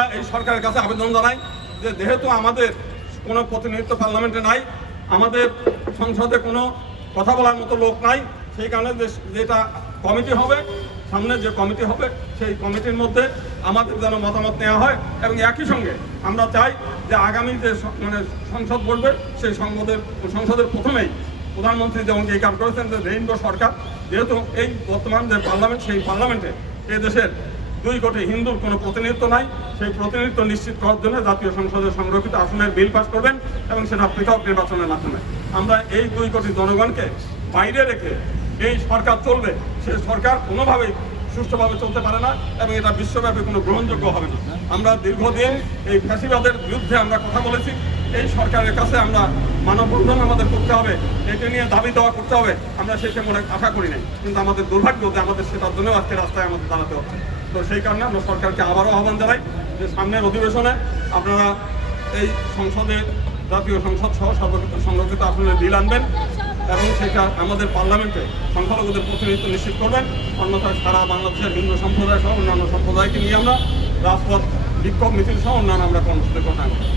আমরা এই সরকারের কাছে আবেদন জানাই যে যেহেতু আমাদের কোনো প্রতিনিধিত্ব পার্লামেন্টে নাই, আমাদের সংসদে কোনো কথা বলার মতো লোক নাই, সেই কারণে যেটা কমিটি হবে, সামনে যে কমিটি হবে সেই কমিটির মধ্যে আমাদের যেন মতামত নেওয়া হয়। এবং একই সঙ্গে আমরা চাই যে আগামী যে সংসদ বলবে সেই সংসদের প্রথমেই প্রধানমন্ত্রী যে অঙ্গীকার করেছেন যে রেইনবো সরকার, যেহেতু এই বর্তমান যে পার্লামেন্ট সেই পার্লামেন্টে এই দেশের 2 কোটি হিন্দুর কোনো প্রতিনিধিত্ব নাই, সেই প্রতিনিধিত্ব নিশ্চিত করার জন্য জাতীয় সংসদের সংরক্ষিত আসনের বিল পাস করবেন এবং সেটা পৃথক নির্বাচনের মাধ্যমে। আমরা এই 2 কোটি জনগণকে বাইরে রেখে এই সরকার চলবে, সে সরকার কোনোভাবেই সুষ্ঠুভাবে চলতে পারে না এবং এটা বিশ্বব্যাপী কোনো গ্রহণযোগ্য হবে না। আমরা দীর্ঘদিন এই ফ্যাসিবাদের বিরুদ্ধে আমরা কথা বলেছি, এই সরকারের কাছে আমরা মানববন্ধন আমাদের করতে হবে, এটা নিয়ে দাবি দেওয়া করতে হবে, আমরা সেটা মনে আশা করি নাই, কিন্তু আমাদের দুর্ভাগ্য যে আমাদের সেটার জন্য আজকে রাস্তায় আমাদের দাঁড়াতে হচ্ছে। তো সেই কারণে আমরা সরকারকে আবারও আহ্বান জানাই যে সামনের অধিবেশনে আপনারা এই সংসদে জাতীয় সংসদ সহ সংরক্ষিত আসনের বিল আনবেন এবং সেটা আমাদের পার্লামেন্টে সংখ্যালঘুদের প্রতিনিধিত্ব নিশ্চিত করবেন। অন্যথায় সারা বাংলাদেশের হিন্দু সম্প্রদায় সহ অন্যান্য সম্প্রদায়কে নিয়ে আমরা রাজপথ বিক্ষোভ মিছিল সহ অন্যান্য আমরা কর্মসূচি ঘোষণা করব।